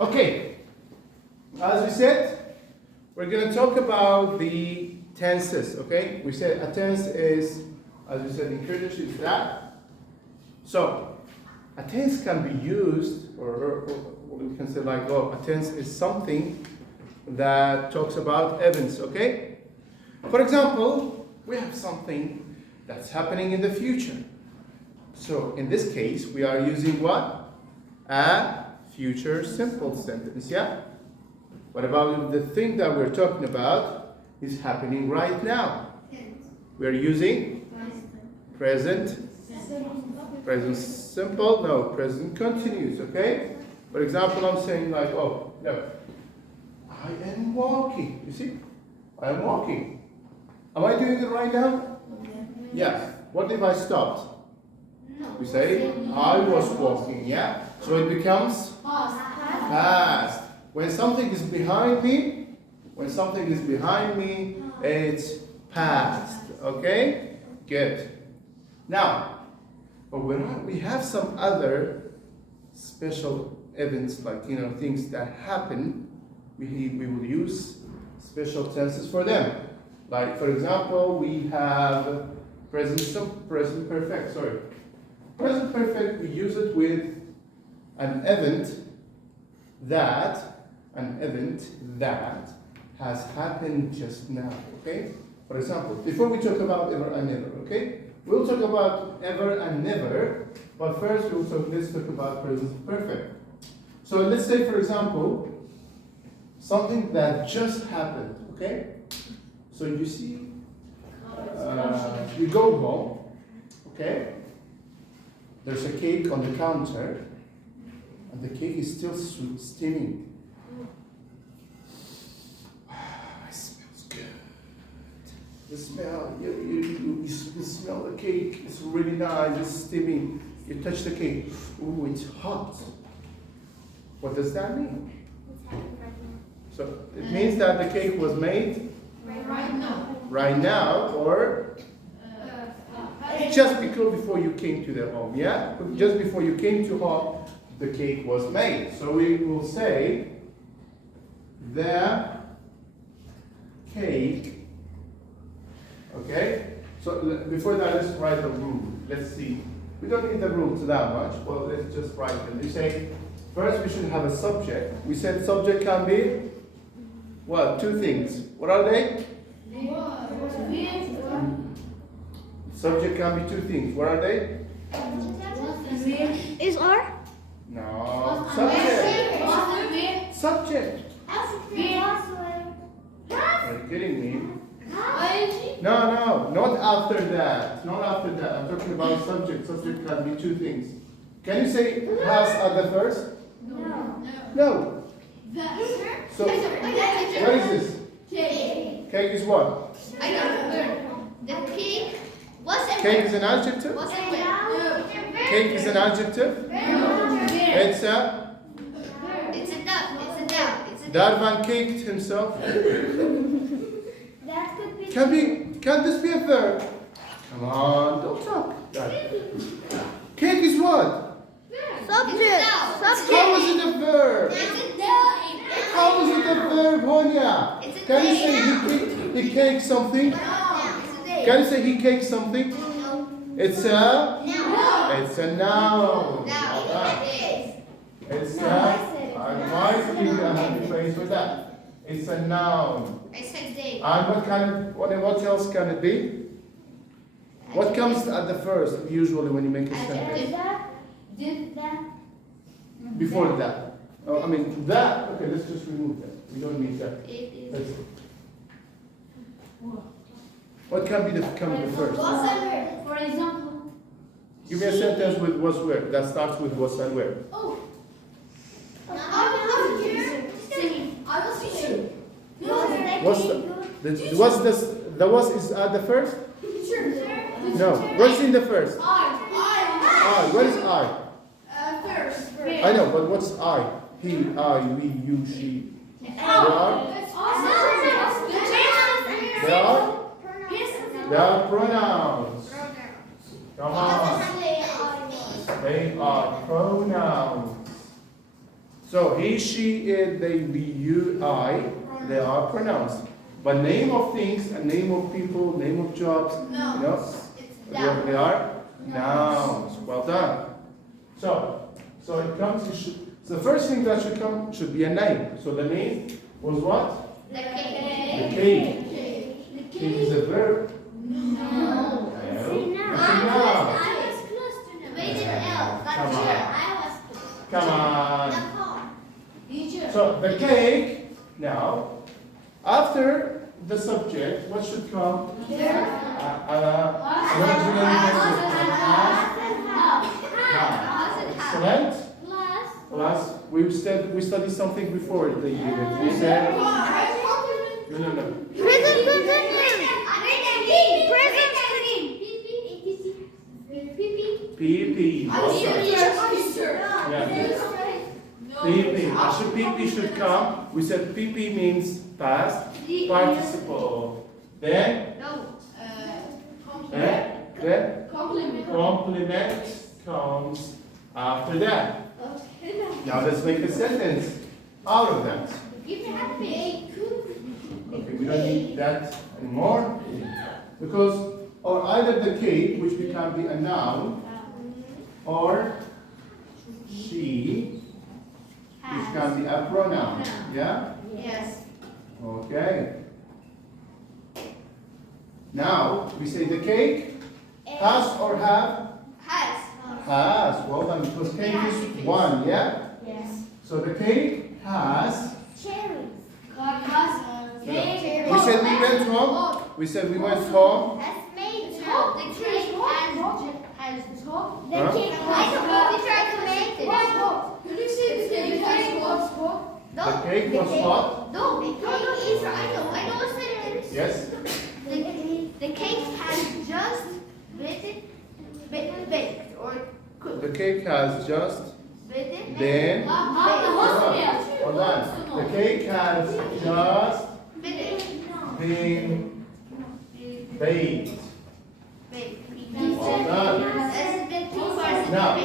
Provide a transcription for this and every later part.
Okay, as we said, we're going to talk about the tenses, okay? We said a tense is, as we said in Kurdish, is that. So, a tense can be used, or we can say like, oh, a tense is something that talks about events, okay? For example, we have something that's happening in the future. So, in this case, we are using what? A future simple sentence, yeah? What about the thing that we're talking about is happening right now? We're using present simple, no, present continuous, okay? For example, I'm saying like, oh, no, I am walking, you see? I am walking. Am I doing it right now? Yes. What if I stopped? We say, I was walking, yeah? So it becomes past. When something is behind me, it's past, okay? Good. Now, but when we have some other special events, like, things that happen, we will use special tenses for them. Like, for example, we have present perfect, Present perfect, we use it with an event that has happened just now, okay? For example, before we talk about ever and never, okay? We'll talk about ever and never, but first let's talk about present perfect. So let's say, for example, something that just happened, okay? So you see, you go home, okay? There's a cake on the counter, and the cake is still steaming. It smells good. The smell, you smell the cake, it's really nice, it's steaming. You touch the cake, ooh, it's hot. What does that mean? So it means that the cake was made right now, or just before you came to the home, yeah? Just before you came to home, the cake was made. So we will say, the cake, okay? So before that, let's write the rule. Let's see. We don't need the rules that much. Well, let's just write them. We say, first we should have a subject. We said subject can be, what? Two things. What are they? Subject can be two things. What are they? Is R? No. Subject. Subject. Are you kidding me? No, not after that. Not after that. I'm talking about subject. Subject can be two things. Can you say has at the first? No. So, what is this? Cake. Cake is what? I don't know. The cake. What's it? Cake is an adjective? What's it? Cake is an adjective? It's a... It's a duck. It's a duck. It's a duck. Darvan caked himself. That could be. Can this be a verb? Come on, don't talk. Cake is what? Subject. How is it a verb? It's a duck. How is it a verb, Honya? It's a Can you day. say he caked something? No. It's a day. Can you say he caked something? No. It's a... No. It's a noun. No. It's a... Why is he a happy face with that? It's a noun. I said day. And what else can it be? What comes at the first, usually, when you make a sentence? Did that? Before that. Oh, I mean, that, okay, let's just remove that. We don't need that. It is. Let's, what can be the first? For example. Give me a sentence with was where, that starts with was and where. Oh. The was is at the first? No. What's in the first? I. What is I? First. I know, but what's I? He, I, we, you, she. They are? They are pronouns. Come on. They are pronouns. So he, she, it, they, we, you, I, they are pronouns. But name of things, and name of people, name of jobs, you know, they are nouns. Well done. So it comes. So the first thing that should come should be a name. So the name was what? The The cake. cake. Cake is a verb. No. No. It's a noun. I was close to know. Wait, L. That's Come on. J. I was close. Come on. The car. Teacher. So the cake. Now, after the subject, what should come? Excellent. Plus, we studied something before the unit. We said no. Present continuous. PP. PP. Actually, PP should come. We said PP means past participle. Then, then complement comes after that. Now let's make a sentence out of that. Okay, we don't need that anymore because or either the cake, which become a noun, or she, which can be a pronoun. Yeah? Yes. Okay. Now we say the cake has or have? Has. Has. Well done, because cake is one, yeah? Yes. So the cake has. Cherries. We said we went home. We said we went home. Has made No, the cake has top. The Huh? cake I has we tried to make it. Can you say the cake has what? The cake was hot. No, the cake is. I know what it is. Yes. The cake has just baked or cooked. The cake has just Baked. been. Hostel. Hold on. The cake has just been baked. Well done. Now,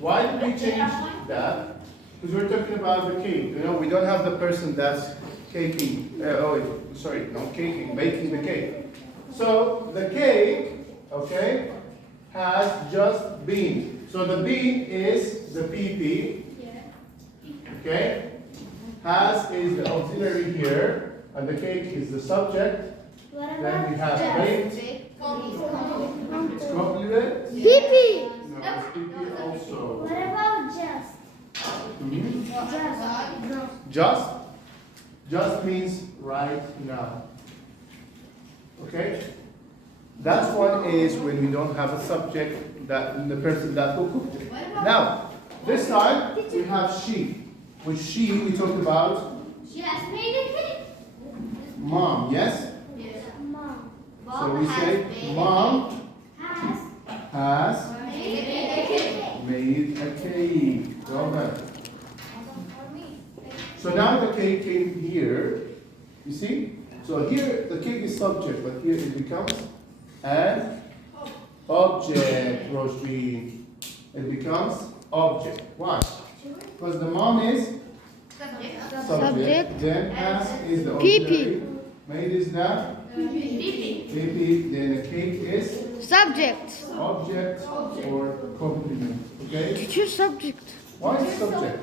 why did we change that? Because we're talking about the cake. You know, we don't have the person that's caking. Not caking, baking the cake. So the cake, okay, has just been. So the been is the PP. Okay. Has is the auxiliary here, and the cake is the subject. Then we have baked. It's complement. Pee-pee. No, it's PP also. What about just? Mhm. Just means right now. Okay? That one is when we don't have a subject that the person that will cook it. Now, this time we have she. With she we talked about She has made a cake. mom, yes? Yes. Mom. So we say mom has made a cake. made a cake. Well done. So now the cake came here. You see? So here the cake is subject, but here it becomes an object, Roshni. It becomes object. Why? Because the mom is subject. Then has is the auxiliary. Made is the PP. Then the cake is Subject. object or complement. Okay? Teacher subject. Why is subject?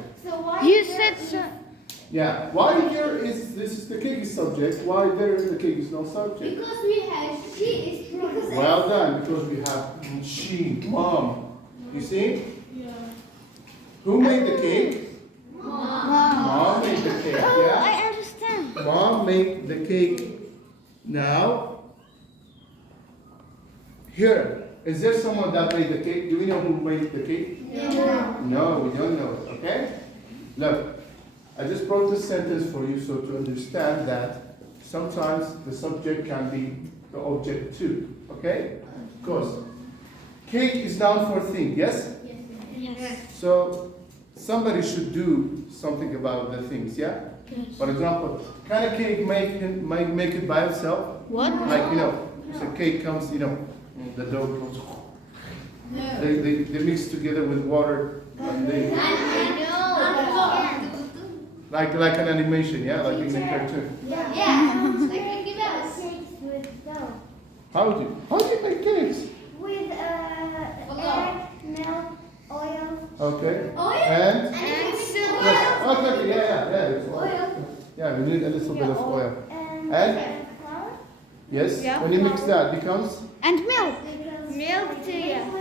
You said so. Yeah. Why here is this is the cake is subject? Why there the cake is no subject? Because we have she is pronoun. Well done, because we have she, mom. You see? Who made the cake? Mom made the cake, Oh, yeah? I understand. Mom made the cake. Now, here, is there someone that made the cake? Do we know who made the cake? No, we don't know. Okay? Look, I just brought this sentence for you so to understand that sometimes the subject can be the object too. Okay? Of course. Cake is noun for thing, yes? Yes. So somebody should do something about the things, yeah? For example, can a cake make it by itself? What? Like, so cake comes, the dough comes. They mix together with water and they. I know. Like an animation, yeah, like in a cartoon. Yeah. Like Mickey Mouse. Cakes with dough. How do you make cakes? With egg, milk, oil. Okay. Oil? And And yes. oil. Okay, yeah. It's oil. Oil. Yeah, we need a little bit of oil. And And? flour. Yes. Yeah. When you mix that, becomes And milk. Milk too, yeah.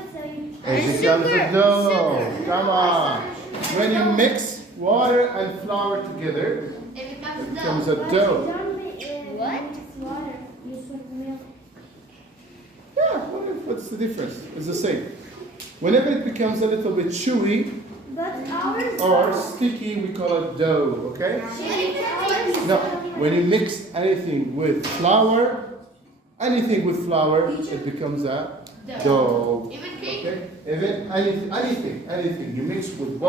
it becomes a dough. Come on. When you mix water and flour together, It it becomes becomes dough. a dough. What? Water. You put milk. Yeah. What's the difference? It's the same. Whenever it becomes a little bit chewy But ours. or sticky, we call it dough. Okay. No, when you mix anything with flour, it becomes a dough. Even cake. Okay? Even anything you mix with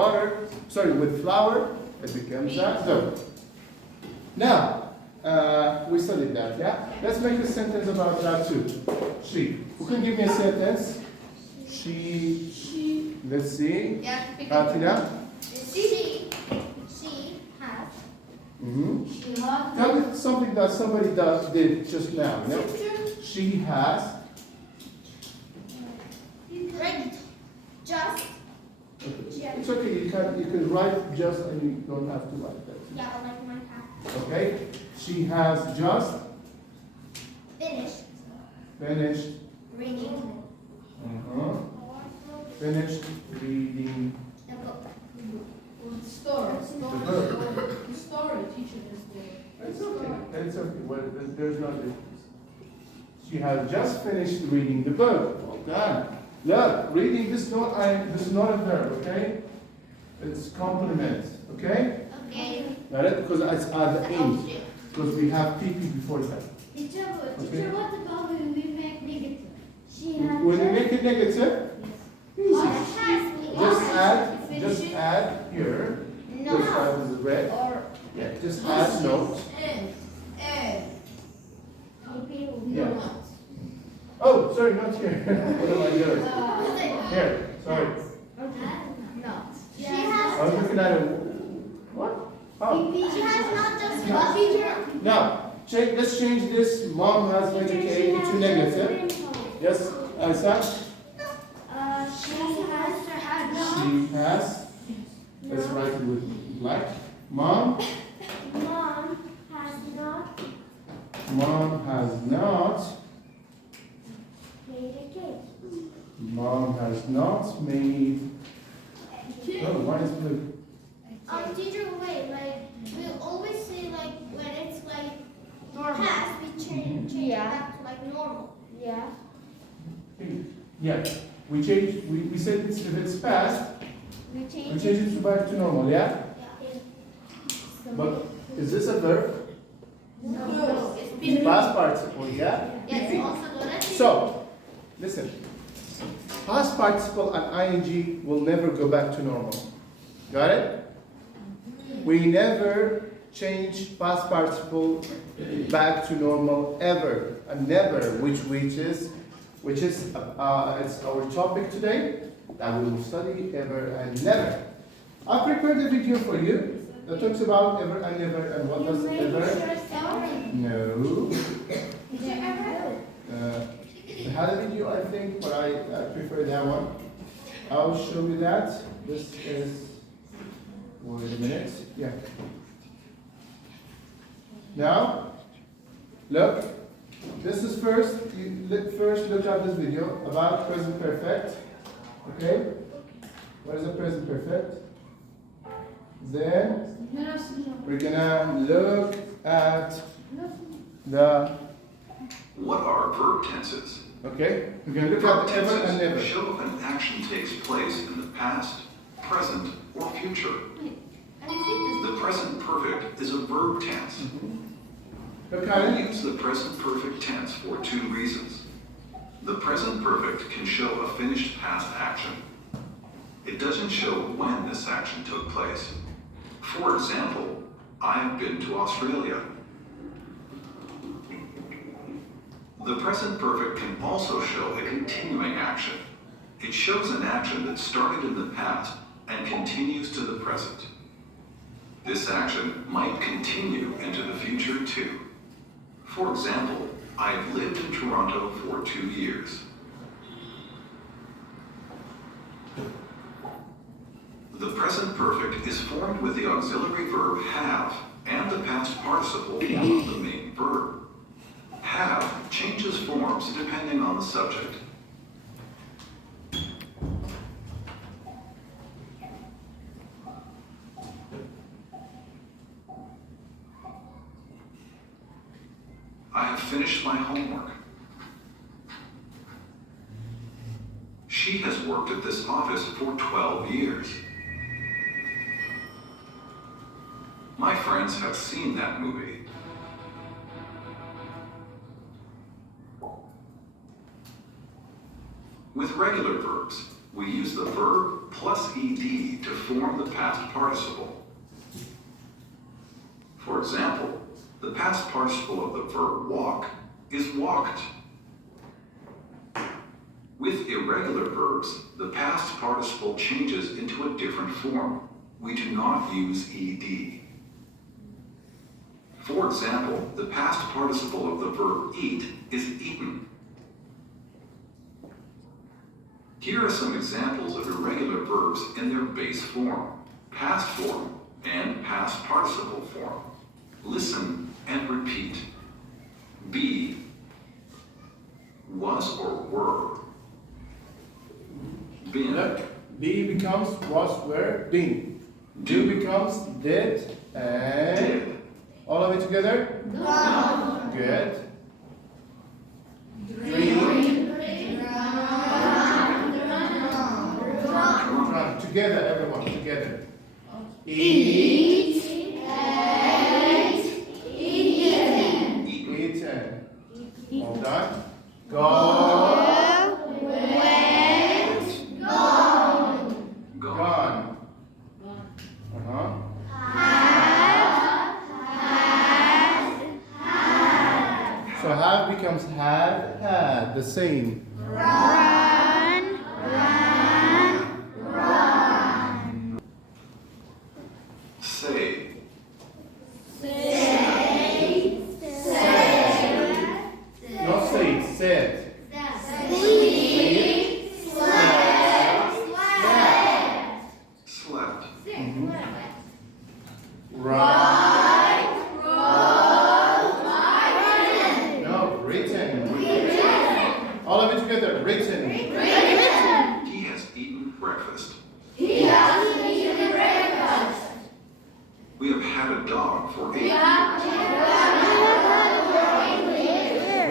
with flour, it becomes a dough. Now, we studied that, yeah? Let's make a sentence about that too. She. Who can give me a sentence? She. Let's see. Yeah. Pick up. Atina. She has. Mm-hmm. Tell me something that somebody did just now. Yeah? She has. Right. Just. It's okay. You can write just and you don't have to write that. Yeah, like my cat. Okay. She has just Finished finished. reading Finished reading the book. Story. the Story teacher is there. It's okay. It's okay. Well, there's no difference. She has just finished reading the book. Well done. Look, reading this is not a verb, okay? It's complement, okay? Okay. Got it? Because it's at the end. Object. Because we have PP before that. Teacher, Okay. what about when we make negative? She has When you make it negative, easy. Just Has. add here. Just No. add with the red. Or. Yeah, just add note. And. Yeah. Oh, sorry, not here. What am I doing? Here, sorry. No. She has I was looking at it. What? Oh. She has not just one teacher. Now, let's change this. Mom has made a cake into negative. Yes, Isa? She has. Let's write it with black. Mom has not. Mom has not made. Oh, why is blue? Teacher, wait, like, we always say, like, when it's, like, past, we change it back to, like, normal. Yeah. Yeah, we said if it's past, We we change change it back to normal, yeah? Yeah. But is this a verb? No. It's It's been. past participle, yeah? Yeah, it's also known as. So, listen. Past participle and ing will never go back to normal. Got it? We never change past participle back to normal ever and never, which is it's our topic today that we will study ever and never. I prepared a video for you that talks about ever and never and what does ever. No. I had a video, I think, but I prefer that one. I'll show you that. This is. Wait a minute. Yeah. Now, look. This is first. First look at this video about present perfect. Okay. What is the present perfect? Then we're gonna look at the. What are verb tenses? Okay. We're gonna look Verb at ever and never. tenses show if an action takes place in the past, present, or future. The present perfect is a verb tense. Look at We it. use the present perfect tense for two reasons. The present perfect can show a finished past action. It doesn't show when this action took place. For example, I've been to Australia. The present perfect can also show a continuing action. It shows an action that started in the past and continues to the present. This action might continue into the future too. For example, I've lived in Toronto for 2 years. The present perfect is formed with the auxiliary verb have and the past participle form of the main verb. Have changes forms depending on the subject. I have finished my homework. She has worked at this office for 12 years. My friends have seen that movie. With regular verbs, we use the verb plus ed to form the past participle. For example, the past participle of the verb walk is walked. With irregular verbs, the past participle changes into a different form. We do not use ed. For example, the past participle of the verb eat is eaten. Here are some examples of irregular verbs in their base form, past form, and past participle form. Listen and repeat. Be, was or were. Been. Look, be becomes was, were, been. Do becomes did, and Did. all of it together? Good. Run. Together, everyone, together. Eat. Eaten. All done. Go. Gone. So have becomes had, the same. Run. Say. Not say, said. Slept. Right. No, written. All of it together, written. He has eaten breakfast. We have had a dog for 8 years.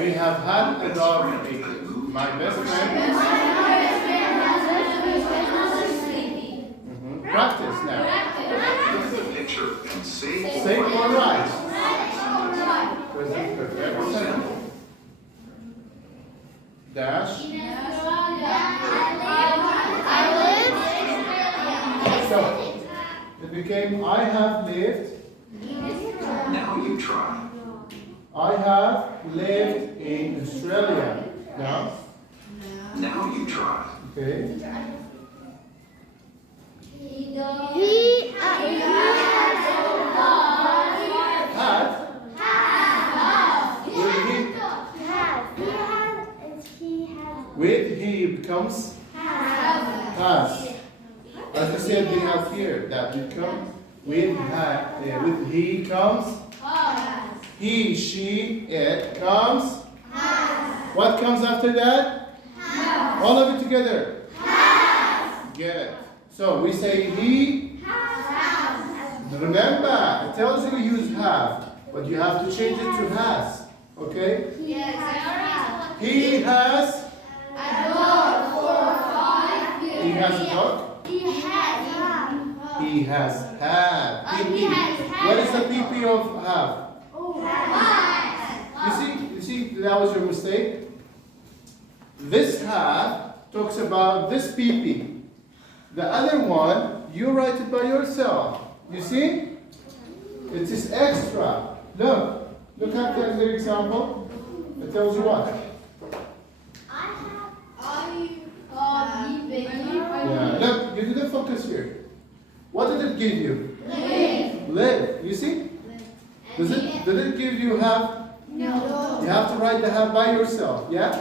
We have had a Best dog. friend has moved My to best another friend. city. Practice now. Look at the picture and say Say or or write. write. Present perfect. For example, Dash. So it became I have lived. now you try. I have lived in Australia. Now, Now you try. okay. Had. With he becomes has. As I said, we have here that become with with he comes he, she, it comes. What comes after that? All of it together. Get it. So we say he. Remember, it tells you use have, but you have to change it to has. Okay? He has. He has a dog. He has had. PP. What is the PP of have? You see, that was your mistake. This have talks about this PP. The other one, you write it by yourself. You see? It is extra. Look at the other example. It tells you what? Yeah, look, you didn't focus here. What did it give you? Live. You see? Did it give you have? No. You have to write the have by yourself. Yeah?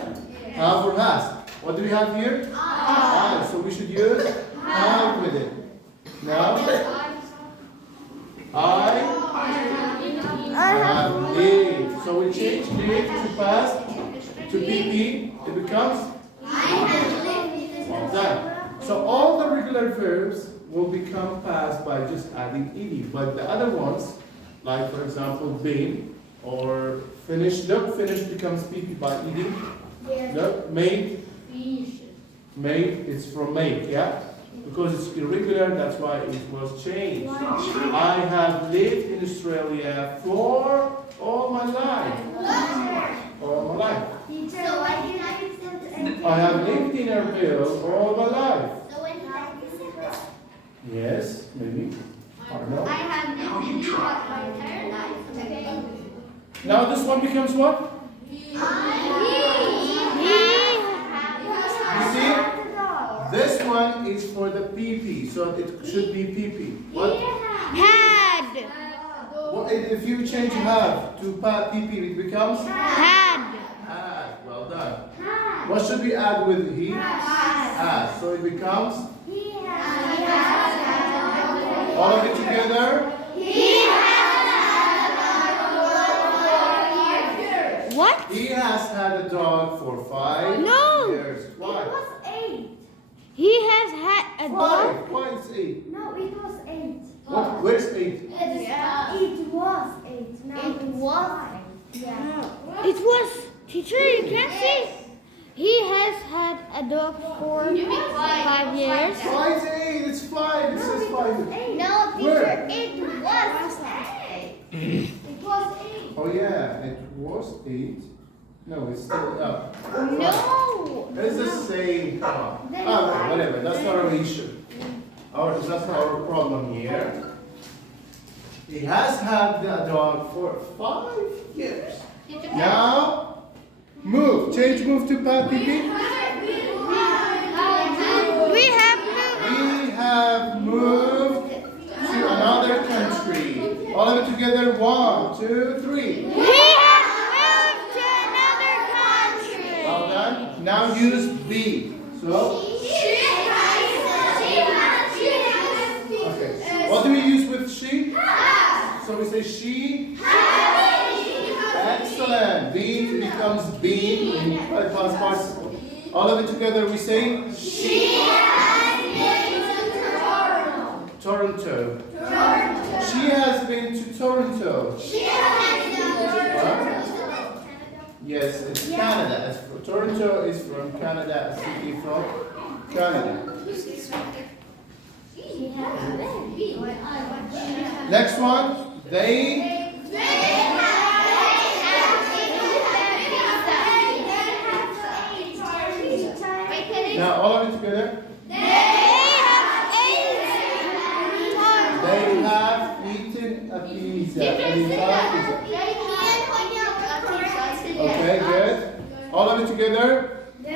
Have or has. What do we have here? I. So we should use have with it. Now, I have lived. So we change live to past to PP. It becomes well done. So all the regular verbs will become past by just adding ed. But the other ones, like for example, been or finished. Look, finished becomes PP by ed. Look, made. Made is from make, yeah? Because it's irregular, that's why it was changed. Australia. I have lived in Australia for all my life. All my life. Teacher, why did I accept it? I have lived in Erbil for all my life. So when did I accept this? Yes, maybe. I don't know. I have Now lived you in try. my entire life. Okay. Now this one becomes what? You see? This one is for the PP, so it should be PP. What? Had. What if you change have to PP, it becomes? Had. Had. Well done. What should we add with he? Has. So it becomes? All of it together? What? He has had a dog for 5 No. years. Why? He has had a dog. Why it's 8? No, it was 8. What? Where's 8? It was 8. Now It it's was 5. Yeah. It was, teacher, you can't say. He has had a dog for 5 years. Why it's 8? It's 5. It says 5. No, Where? teacher, it was 8. It was 8. Oh yeah, it was 8. No, it's still up. No. It's the same. Come on. Okay, whatever. That's not our issue. That's not our problem here. He has had the dog for 5 years. Now, move. Change move to Pat PP. We have moved. We have moved to another country. All of it together. 1, 2, 3. We have moved to another country. Well done. Now use be. So, okay. What do we use with she? So we say she. Excellent. Be becomes been in past participle. All of it together we say Toronto. She has been to Toronto. Yes, it's Canada. It's Toronto is from Canada, a city from Canada. Next one, they. Now all of it together. They have eaten a pizza. They have pizza. Okay, good. All of it together. Good.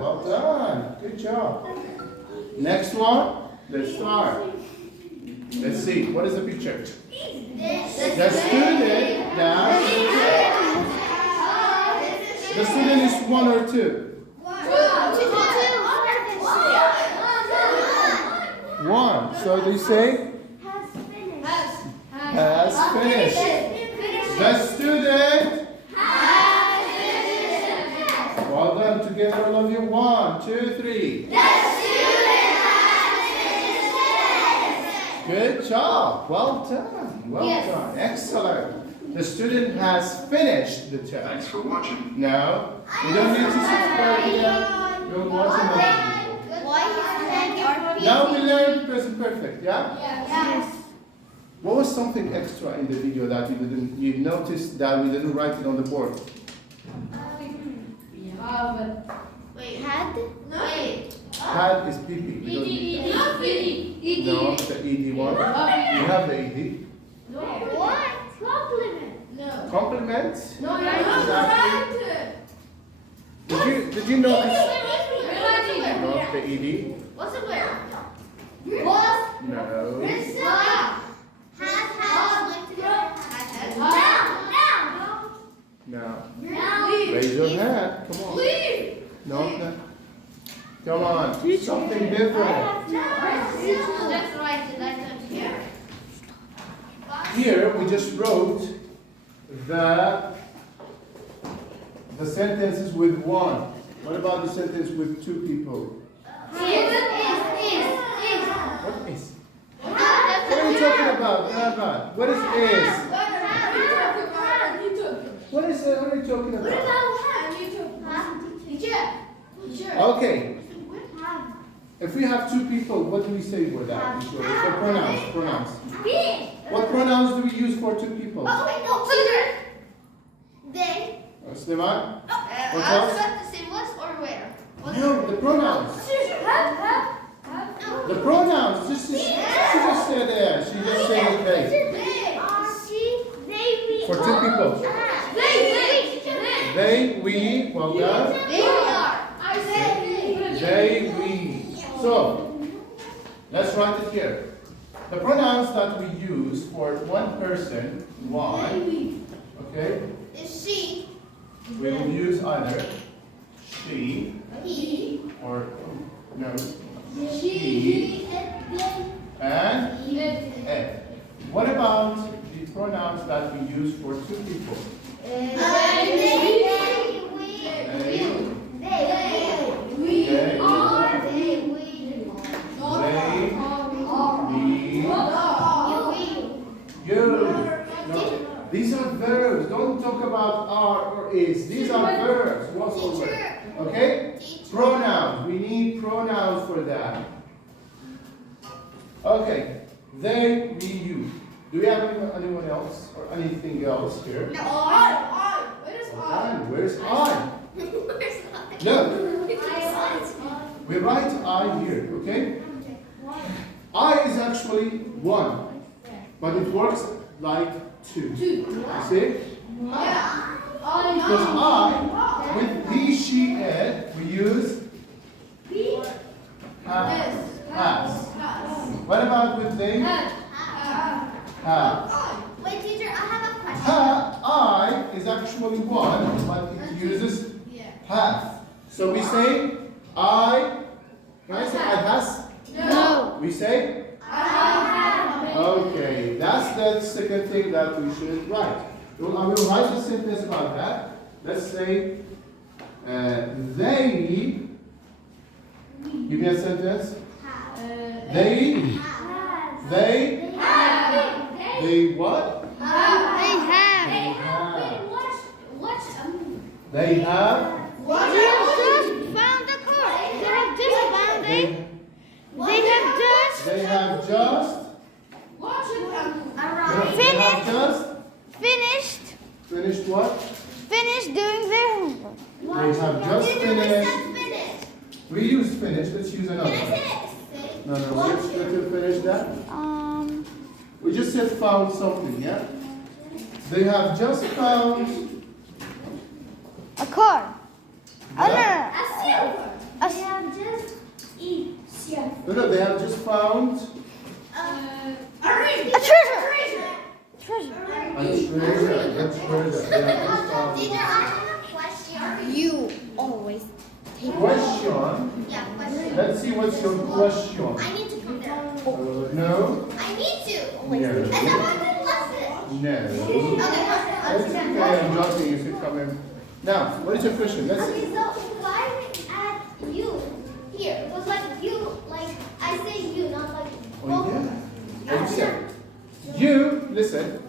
Well done. Good job. Next one. Let's start. Let's see. What is the picture? The student. Now. The student is 1 or 2. 1. So do you say? Has finished. The student. Well done. Together, I love you. 1, 2, 3. Good job. Well done. Well done. Excellent. The student has finished the test. Thanks for watching. Now, you don't need to subscribe to them. You'll watch another video. Now we learned present perfect, yeah? Yes. What was something extra in the video that you noticed that we didn't write it on the board? Wait, had? Wait. Had is PP. We don't need that. No, the ED one. We have the ED. What? Compliment. No, Exactly. Did you notice? Not the ED. What's it where? Was. No. No. Raise your hand. Come on. No. Come on. Something different. That's right. Here. Here we just wrote the sentences with one. What about the sentence with two people? What is? What are you talking about? What is? What are you talking about? Okay. If we have two people, what do we say for that? The pronouns. What pronouns do we use for two people? They. Sliman? What I else? was about to say was or where? No, the pronouns. The pronouns. She just said there. She just said they. For two people. They, we, well done. They, we. So, let's write it here. The pronouns that we use for one person, one, okay, Is she, we will use either she he, or, no, he and it. What about the pronouns that we use for two people? They, you. No, these are verbs. Don't talk about are or is. These are verbs. Was or were. Okay? Pronouns. We need pronouns for that. Okay. They, we, you. Do we have anyone else or anything else here? No. Where's I? Look. We write I here. Okay? I is actually one. But it works like two. You see? Because I, with he, she, it, we use has. What about with they? Have. Wait, teacher, I have a question. I is actually one, but it uses have. So we say I. Can I say I has? No. We say? Okay, that's the second thing that we should write. Well, I will write a sentence about that. Let's say, they, give me a sentence. They what? They have. They have. They have just found the car. They have just found it. They have just. They have just. Finished what? Finished doing their homework. They have just finished. We used finished. Let's use another. Can I one. say it? No. Let's finish that. We just said found something, yeah? They have just found A car. Yeah. A No, they have just found treasure. Treasure. a treasure. They have just found Teacher, I have a question. You always take question. Yeah, question. Let's see what's your question. I need to come down. No. I need to. No. As a part of the lesson. No. Okay, It's okay, I'm joking. You should come in. Now, what is your question? Let's Okay, so why we add you here? It was like you, like I say you, not like Oh, yeah. Except you, listen,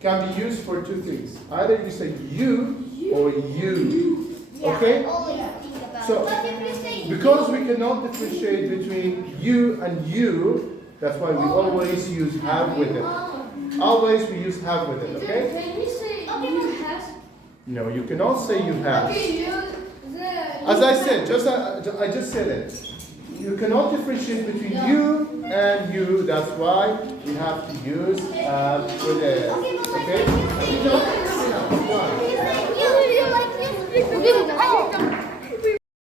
can be used for two things. Either you say you or you. Okay? always think about So, it. But if you say because we cannot differentiate between you and you, that's why we always use have with it. Always we use have with it, okay? Can you say you have? No, you cannot say you have. Okay, you. As I said, I just said it. You cannot differentiate between you and you. That's why we have to use with it. Okay? you like this, Oh.